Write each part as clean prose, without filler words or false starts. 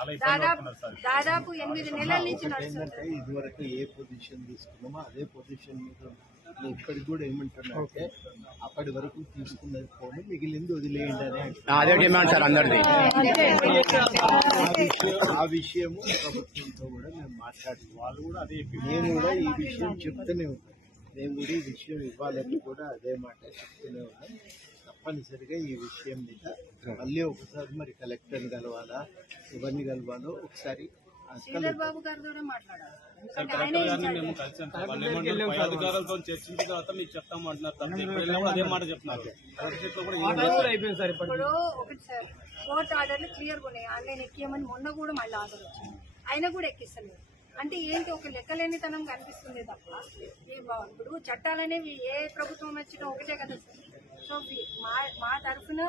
దాదాపు 8 నెలల నుంచి నడుస్తుంది. ఇదివరకు ఏ పొజిషన్ తీసుకున్నామో అదే పొజిషన్ మీద ఇప్పటికి కూడా ఏమంటున్నారంటే అప్పటి వరకు తీసుకున్నది పోనీ మిగిలింది వదిలేయండి అని ఆ విషయము ప్రభుత్వంతో కూడా మేము మాట్లాడుతున్నాం. వాళ్ళు కూడా అదే, నేను కూడా ఈ విషయం చెప్తూనే ఉన్నాను. మేము కూడా ఈ విషయం ఇవ్వాలని కూడా అదే మాట చెప్తూనే ఉన్నాం. తప్పనిసరిగా ఈ విషయం మీద మళ్ళీ ఒకసారి మరి కలెక్టర్ని కలవాలా, ఎవరిని కలవాలో ఒకసారి బాబు గారితో మాట్లాడాలి. అధికారులతో చర్చించిన తర్వాత మీకు చెప్తామంటున్నారు. అదే మాట చెప్తున్నారు. ఇప్పుడు ఒకటి సార్, కోర్టు ఆర్డర్లు క్లియర్గా ఉన్నాయి. ఆన్లైన్ ఎక్కియమని మొన్న కూడా మళ్ళీ ఆర్డర్ వచ్చింది, అయినా కూడా ఎక్కిస్తలేదు. అంటే ఏంటి, ఒక లెక్కలేనితనం కనిపిస్తుంది తప్ప. ఇప్పుడు చట్టాలనేవి ఏ ప్రభుత్వం వచ్చినా ఒకటే కదా సార్. సో మా తరఫున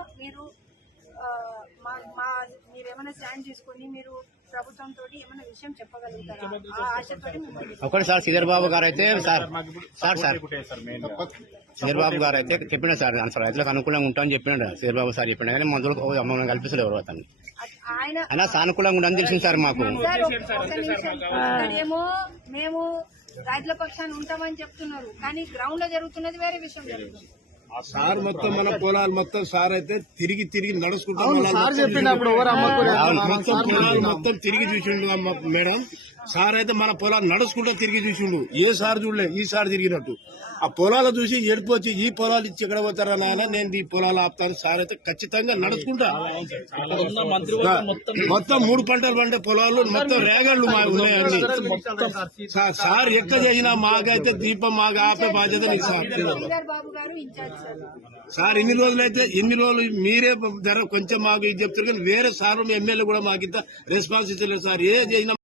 మీరేమైనా స్టాండ్ తీసుకొని మీరు ప్రభుత్వంతో ఏమైనా విషయం చెప్పగలుగుతారా? ఆ ఆశతో ఒకటి సార్ శ్రీధర్ బాబు గారు అయితే శ్రీధర్ బాబు గారు అయితే చెప్పిన సార్ రైతులకు అనుకూలంగా ఉంటామని చెప్పినాడు శ్రీధర్ బాబు సార్ చెప్పిన కానీ మందులకు మమ్మల్ని కల్పిస్తారు ఎవరు అతను అయినా సానుకూలంగా ఉండని తెలిసింది సార్ మాకు. ఏమో మేము రైతుల పక్షాన్ని ఉంటామని చెప్తున్నారు, కానీ గ్రౌండ్ లో జరుగుతున్నది వేరే విషయం జరుగుతుంది. సార్ మొత్తం మన పొలాలు మొత్తం సార్ అయితే తిరిగి నడుచుకుంటాం. మొత్తం పొలాలు మొత్తం తిరిగి చూసిండు మేడం. సార్ అయితే మన పొలాలు నడుచుకుంటా తిరిగి చూసిండు. ఏ సార్ చూడలే ఈ సార్ తిరిగినట్టు. ఆ పొలాలు చూసి ఏడిపోచ్చి ఈ పొలాలు ఇచ్చి ఎక్కడ పోతారా నాయన, నేను ఈ పొలాలు ఆపుతాను. సార్ అయితే ఖచ్చితంగా నడుచుకుంటా. మొత్తం 3 పంటలు పండే పొలాలు మొత్తం రేగళ్లు మా ఉన్నాయండి. సార్ ఎక్క చేసినా మాకైతే దీపం మాకు ఆపే బాధ్యత నీకు సార్. ఇన్ని రోజులు మీరే ధర కొంచెం మాకు ఇది చెప్తారు, కానీ వేరే సార్ ఎమ్మెల్యే కూడా మాకు ఇంత రెస్పాన్స్ ఇచ్చలేదు సార్. ఏ చేసినా